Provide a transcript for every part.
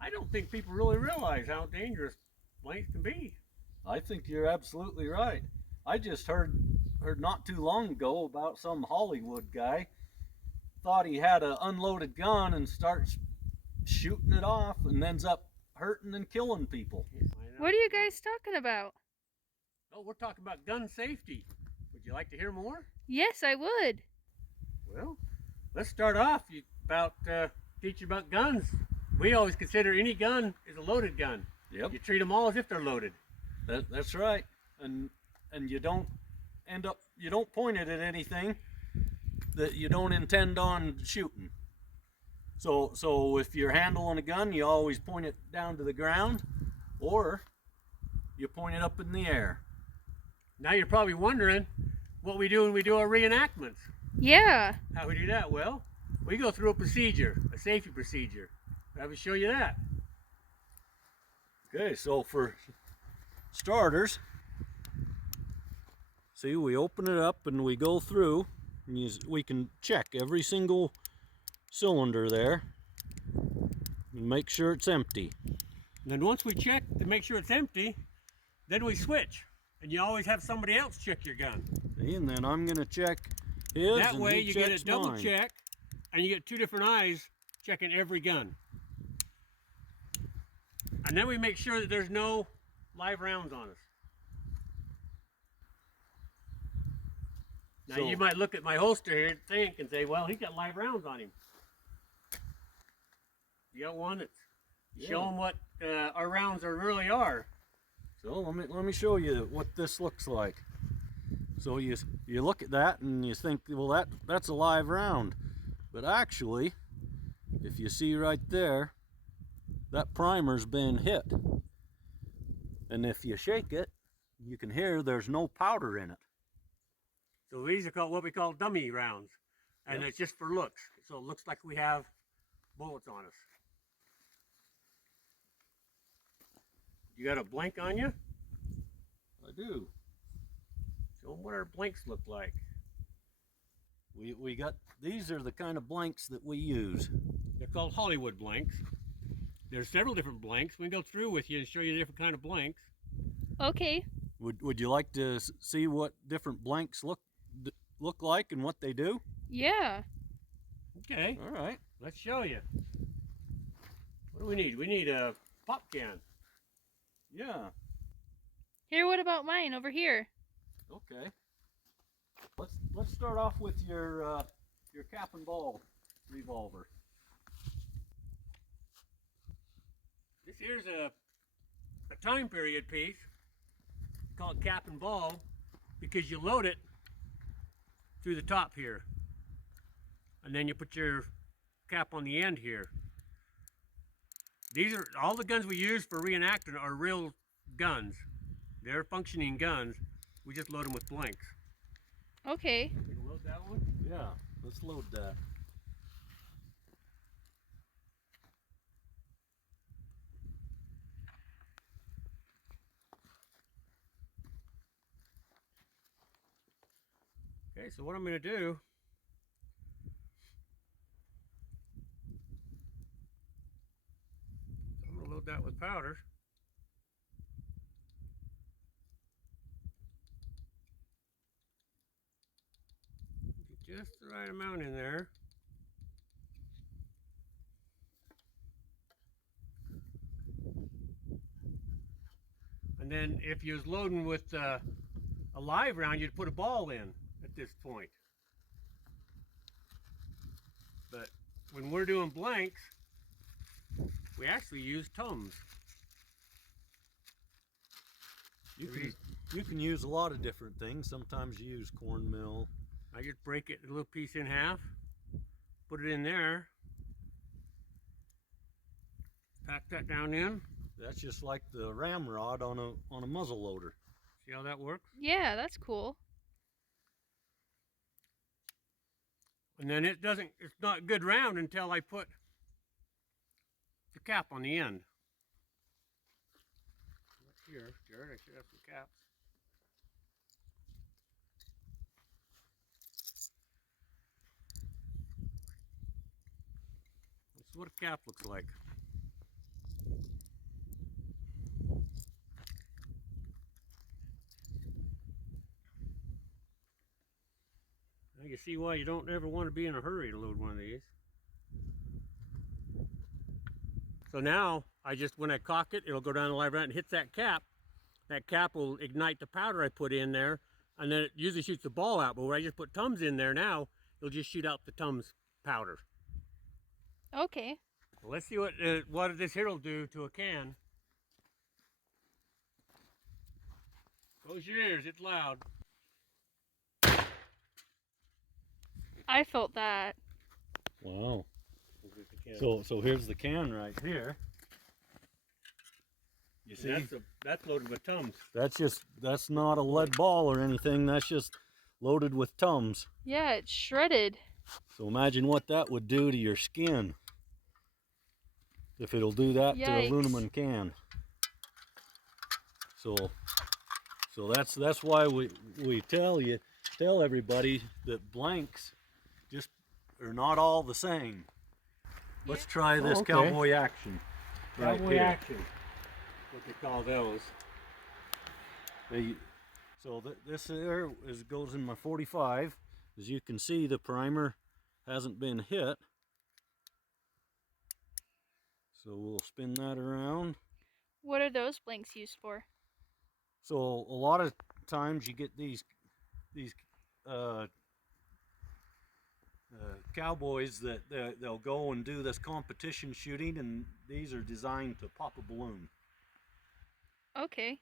I don't think people really realize how dangerous blanks can be. I think you're absolutely right. I just heard not too long ago about some Hollywood guy thought he had an unloaded gun and starts shooting it off and ends up hurting and killing people. What are you guys talking about? Oh, we're talking about gun safety. Would you like to hear more? Yes, I would. Well, let's start off about teaching about guns. We always consider any gun is a loaded gun. Yep. You treat them all as if they're loaded. That's right. And you don't point it at anything that you don't intend on shooting. So if you're handling a gun, you always point it down to the ground, or you point it up in the air. Now you're probably wondering what we do when we do our reenactments. Yeah. How we do that? Well, we go through a procedure, a safety procedure. I will show you that. Okay, so for starters, see, we open it up and we go through, and we can check every single cylinder there and make sure it's empty. And then once we check to make sure it's empty, then we switch. And you always have somebody else check your gun. And then I'm going to check his. That way you get a double mine. check, and you get two different eyes checking every gun. And then we make sure that there's no live rounds on us. Now you might look at my holster here and think and say, well, he's got live rounds on him. You got one that's show them what our rounds really are. So let me show you what this looks like. So you look at that and you think, well, that's a live round, but actually, if you see right there, that primer's been hit, and if you shake it, you can hear there's no powder in it. So these are called what we call dummy rounds, and it's just for looks. So it looks like we have bullets on us. You got a blank on you? I do. Show them what our blanks look like. We got, these are the kind of blanks that we use. They're called Hollywood blanks. There's several different blanks. We can go through with you and show you the different kind of blanks. Okay. Would you like to see what different blanks look like and what they do? Yeah. Okay. All right. Let's show you. What do we need? We need a pop can. Yeah. Here, what about mine over here? Okay. Let's start off with your cap and ball revolver. This here's a time period piece. Call it cap and ball because you load it through the top here, and then you put your cap on the end here. These are all the guns we use for reenacting are real guns. They're functioning guns. We just load them with blanks. Okay. We can load that one? Yeah, let's load that. Okay, so what I'm going to do, I'm going to load that with powder. Get just the right amount in there. And then if you was loading with a live round, you'd put a ball in at this point. But when we're doing blanks, we actually use tums. You can use a lot of different things. Sometimes you use cornmeal. I just break it a little piece in half, put it in there, pack that down in. That's just like the ramrod on a muzzle loader. See how that works? Yeah, that's cool. And then it's not a good round until I put the cap on the end. Here, Jared, I should have some caps. is what a cap looks like. Now you see why you don't ever want to be in a hurry to load one of these. So now, when I cock it, it'll go down the live round and hits that cap. That cap will ignite the powder I put in there, and then it usually shoots the ball out. But when I just put Tums in there now, it'll just shoot out the Tums powder. Okay. Well, let's see what this here will do to a can. Close your ears, it's loud. I felt that. Wow. So here's the can right here. You see? That's loaded with Tums. That's not a lead ball or anything. That's just loaded with Tums. Yeah, it's shredded. So imagine what that would do to your skin. If it'll do that to Yikes. an aluminum can. So that's why we tell everybody that blanks just are not all the same. Let's try this cowboy action. Cowboy action. What they call those. This here goes in my 45. As you can see, the primer hasn't been hit. So we'll spin that around. What are those blanks used for? So a lot of times you get these cowboys that they'll go and do this competition shooting, and these are designed to pop a balloon. Okay.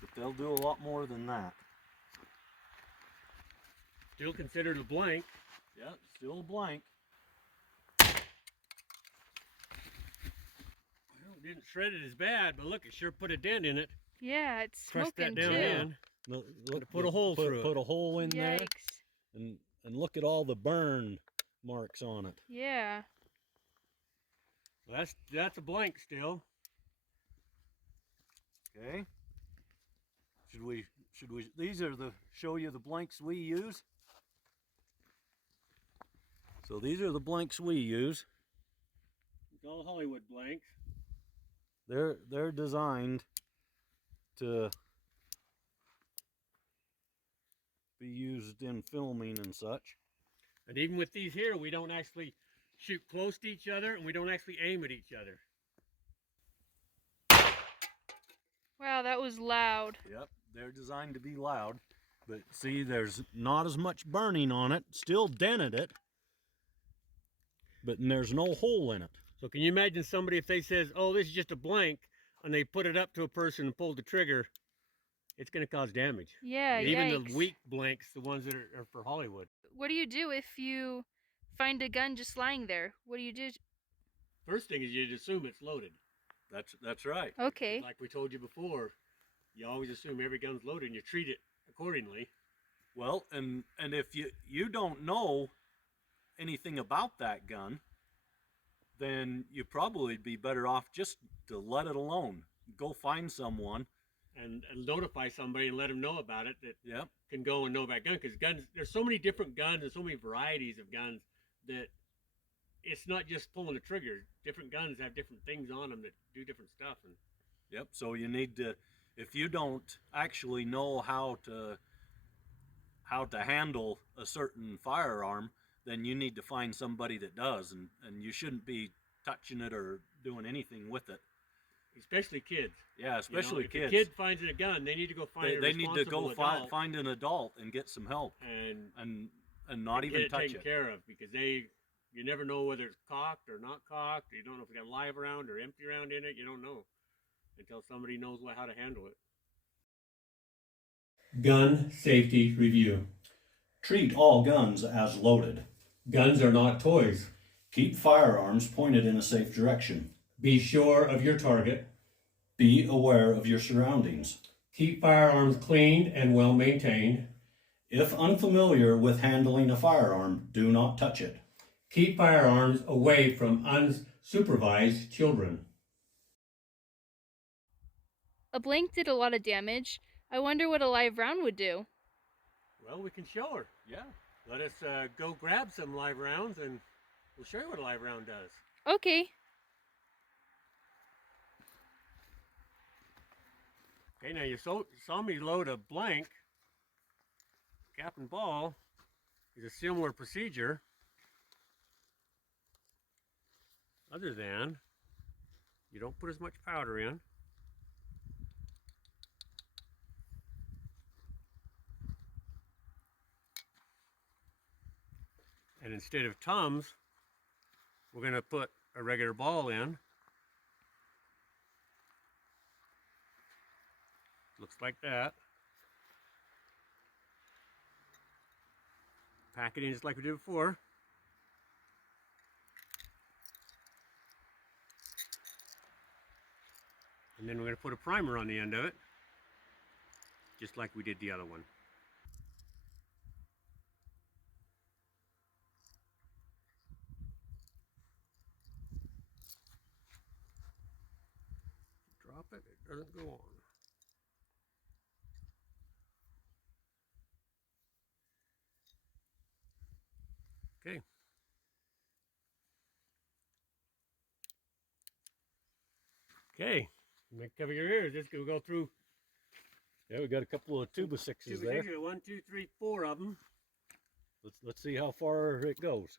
But they'll do a lot more than that. Still considered a blank. Yeah, still a blank. Well, it didn't shred it as bad, but look, it sure put a dent in it. Yeah, it's Press smoking that down too. in. Look, Put a hole through it. Put a hole in there, Yikes. and look at all the burn marks on it. Yeah. Well, that's a blank still. Okay. Should we? These are show you the blanks we use. So these are the blanks we use. It's all Hollywood blanks. They're designed to be used in filming and such. And even with these here, we don't actually shoot close to each other, and we don't actually aim at each other. Wow, that was loud. Yep, they're designed to be loud. But see, there's not as much burning on it. Still dented it. But there's no hole in it. So can you imagine somebody if they says, oh, this is just a blank, and they put it up to a person and pulled the trigger, it's going to cause damage. Yeah, Even yikes. the weak blanks, the ones that are for Hollywood. What do you do if you find a gun just lying there? What do you do? First thing is you'd assume it's loaded. That's right. Okay. Like we told you before, you always assume every gun's loaded and you treat it accordingly. Well, and if you don't know anything about that gun, then you probably be better off just to let it alone. Go find someone and notify somebody and let them know about it that Yep. can go and know about guns. Because guns, there's so many different guns and so many varieties of guns that it's not just pulling a trigger. Different guns have different things on them that do different stuff. And Yep. So you need to, if you don't actually know how to handle a certain firearm, then you need to find somebody that does, and you shouldn't be touching it or doing anything with it. especially kids. Yeah, especially if kids. a kid finds a gun, they need to go find They need to go adult find an adult and get some help, and not even get it touch taken it. care of, because you never know whether it's cocked or not cocked. You don't know if it's got live round or empty round in it. You don't know until somebody knows how to handle it. Gun Safety Review. Treat all guns as loaded. Guns are not toys. Keep firearms pointed in a safe direction. Be sure of your target. Be aware of your surroundings. Keep firearms clean and well maintained. If unfamiliar with handling a firearm, do not touch it. Keep firearms away from unsupervised children. A blank did a lot of damage. I wonder what a live round would do. Well, we can show her. Yeah. Let us go grab some live rounds and we'll show you what a live round does. Okay. Okay, now you saw me load a blank. Cap and ball is a similar procedure, other than you don't put as much powder in. And instead of Tums, we're going to put a regular ball in. Looks like that. Pack it in just like we did before. And then we're going to put a primer on the end of it, just like we did the other one. Drop it, it doesn't go on. Okay. Okay, make cover your ears. Just gonna go through. Yeah, we got a couple of tuba sixes there. 1, 2, 3, 4 of them. Let's see how far it goes.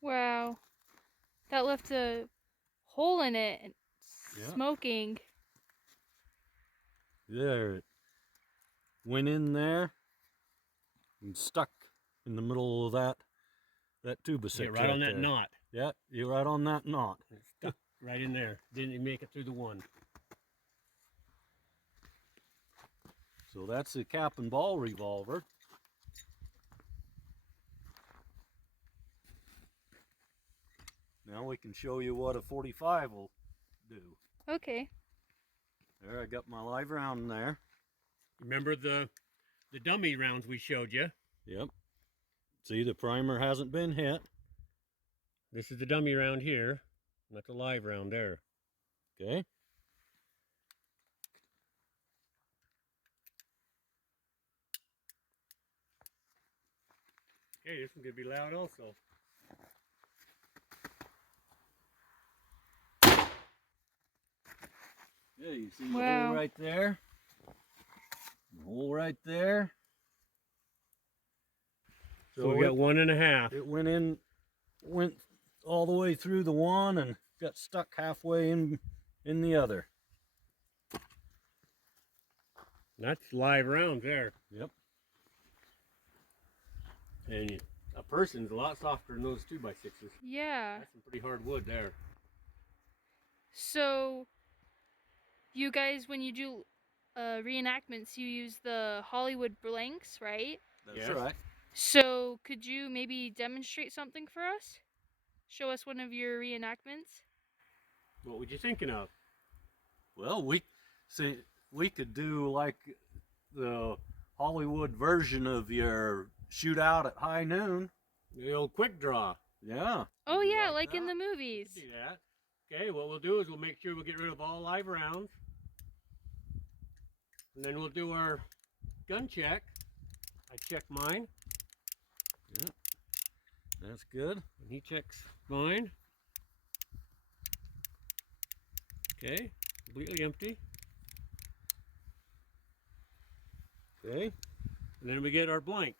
Wow. That left a hole in it and Yeah. smoking. There, it went in there and stuck in the middle of that tuba six. Get right on that there. knot. Yeah, you're right on that knot. It's stuck right in there. Didn't even make it through the one. So that's the cap and ball revolver. Now we can show you what a 45 will do. Okay. There, I got my live round there. Remember the dummy rounds we showed you? Yep. See, the primer hasn't been hit. This is the dummy round here, not the live round there. Okay. Okay, this one's gonna be loud also. Yeah, you see the Wow. hole right there? The hole right there. So we got 1.5. It went all the way through the one and got stuck halfway in the other. That's live rounds there. Yep. And a person's a lot softer than those 2x6s. Yeah. That's some pretty hard wood there. So, you guys, when you do reenactments, you use the Hollywood blanks, right? That's Yes. right. So, could you maybe demonstrate something for us? Show us one of your reenactments? What were you thinking of? Well, we could do like the Hollywood version of your shootout at high noon. The old quick draw. Yeah. Oh, You yeah, like in that? the We movies. can do that. Okay, what we'll do is we'll make sure we get rid of all live rounds. And then we'll do our gun check. I check mine, Yeah. That's good. and he checks mine. Okay, completely empty. Okay. And then we get our blank.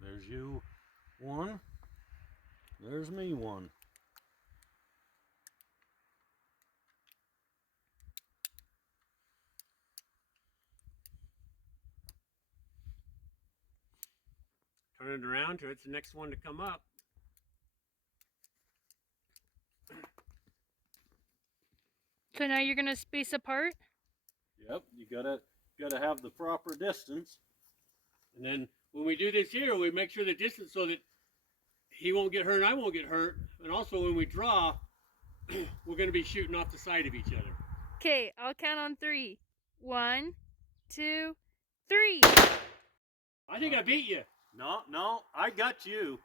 There's you one. There's me one. Turn it around till it's the next one to come up. So now you're going to space apart? Yep. You gotta have the proper distance. And then when we do this here, we make sure the distance so that he won't get hurt and I won't get hurt. And also when we draw, we're going to be shooting off the side of each other. Okay, I'll count on 3. 1, 2, 3. I think I beat you. No, I got you.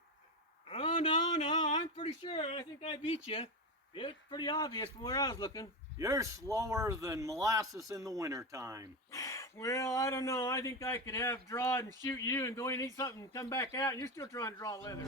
Oh, no, I'm pretty sure. I think I beat you. It's pretty obvious from where I was looking. You're slower than molasses in the wintertime. Well, I don't know. I think I could have draw and shoot you and go in and eat something and come back out, and you're still trying to draw leather.